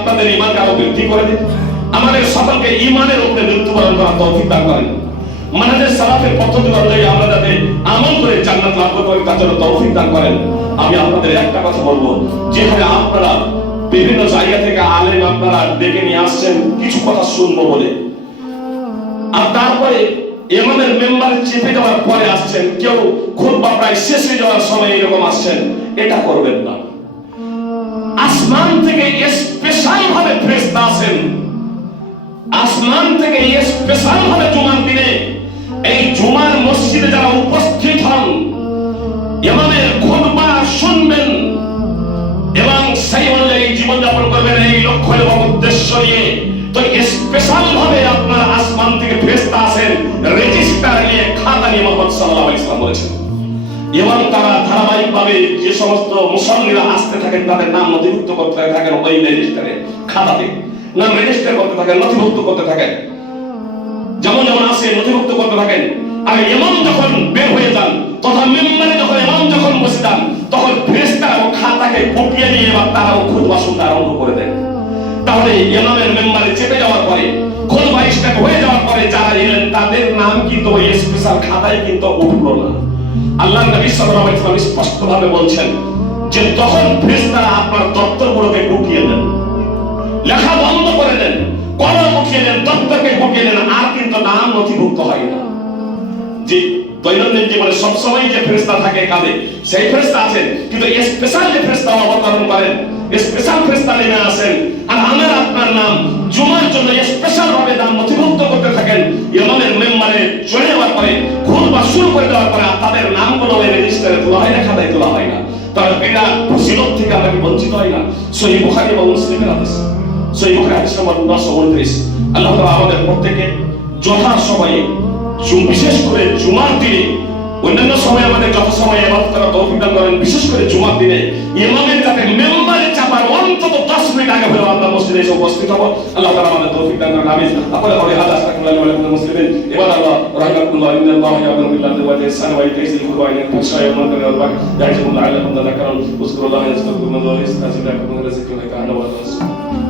আপনাদের ইমানকে আরও বৃদ্ধি করে দিন। আমাদের সকলকে ইমানের উপরে মৃত্যুবরণ করার তৌফিক দান করেন। সালাফের আমরা যাতে আমল করে জান্নাত লাভ করতে পারি, তার জন্য তৌফিক দান করেন। আমি আপনাদের একটা কথা বলব, যেভাবে আপনারা বিভিন্ন জায়গা থেকে আলেম আপনারা ডেকে নিয়ে আসছেন, কিছু কথা শুনব বলে। আর তারপরে ইমামের মেম্বার চেপে যাওয়ার পরে আসছেন, কেউ খুতবা প্রায় শেষ হয়ে যাওয়ার সময় এরকম আসছেন, এটা করবেন না। আসমান থেকে ভাবে ফেরেশতা আছেন। আসমান থেকে স্পেশাল ভাবে জুমার দিনে। এই জুমার মসজিদে যারা উপস্থিত হন, ইমামের খুতবা শুনবেন এবং সেই অনুযায়ী জীবনযাপন করবেন এই লক্ষ্য এবং উদ্দেশ্য নিয়ে। ধারাবাহিকভাবে যে সমস্ত মুসল্লিরা আসতে থাকেন, তাদের নাম নথিভুক্ত করতে থাকেন, ওই রেজিস্টারে খাতাতে। নাম রেজিস্টার করতে থাকেন, নথিভুক্ত করতে থাকেন। যেমন যেমন আসে নথিভুক্ত করতে থাকেন। আর ইমাম যখন বের হয়ে যান, তথা মেম্বারে যখন ইমাম যখন বসে যান, তখন ফেরেশতারা ও খাতাকে কপিয়ে নিয়ে এবার তারা ও খুতবা শুনতে আরম্ভ করে দেন। তাহলে ইমামের মেম্বারে চেপে যাওয়ার পরে খুতবা স্টার্ট হয়ে যাওয়ার পরে যারা এলেন, তাদের নাম কিন্তু ওই স্পেশাল খাতায় কিন্তু উঠল না। আল্লাহ নবী সাল্লাল্লাহু আলাইহি ওয়াসাল্লাম স্পষ্টভাবে বলছেন যে তখন ফেরেশতারা আপনার দপ্তরগুলোকে গুটিয়ে দেন, লেখা বন্ধ করে দেন, কলম উঠিয়ে দেন, দপ্তরকে গুটিয়ে দেন, আর কিন্তু নাম নথিভুক্ত হয় না। যে দৈনন্দিন জীবনে সবসময় যে ফেরেশতা থাকে কাঁধে, সেই ফেরেশতা আছেন, কিন্তু স্পেশাল যে ফেরেশতা অবতরণ করেন স্পেশাল ফেরেশতা নেমে আসেন আর আমার আপনার নাম, জুমার জন্য স্পেশাল ভাবে নাম নথিভুক্ত করে আর তাদের নামগুলো রেজিস্টারে তোলা হয় না তোলা হয় না। তার বিনা ফজিলত থেকে আমাকে বঞ্চিত হয় না। সহি বুখারী এবং মুসলিমের হাদিস। সহি বুখারী হাদিস নম্বর 929 আল্লাহ তাআলা আমাদের প্রত্যেকে যথা সময়ে বিশেষ করে জুমার দিনে, অন্যান্য সময় আমাদের যথা সময়ে এবার তারা তৌফিক দান করেন। বিশেষ করে জুমার দিনে ইমামের চাপার অন্তত দশ মিনিট আগে হলেও আমরা মসজিদে এসে উপস্থিত হব আল্লাহ তালা আমাদের তৌফিক দান করেন আমিন আপনার পরে হাজার আস্তাকুল্লাহ আলাইকুম মুসলিমিন এবার আল্লাহ রাহিমাকুল্লাহ ইন্না আল্লাহ ইয়াবুল বিল্লাহ ওয়া ইহসান ওয়া ইতাইসি কুরবা ইন তুশা ইয়ামুল কানা ওয়া বাক উসকুরুল্লাহ ইয়াসকুরুল্লাহ ইয়াসকুরুল্লাহ ইয়াসকুরুল্লাহ ইয়াসকুরুল্লাহ ইয়াসকুরুল্লাহ ইয়াসকুরুল্লাহ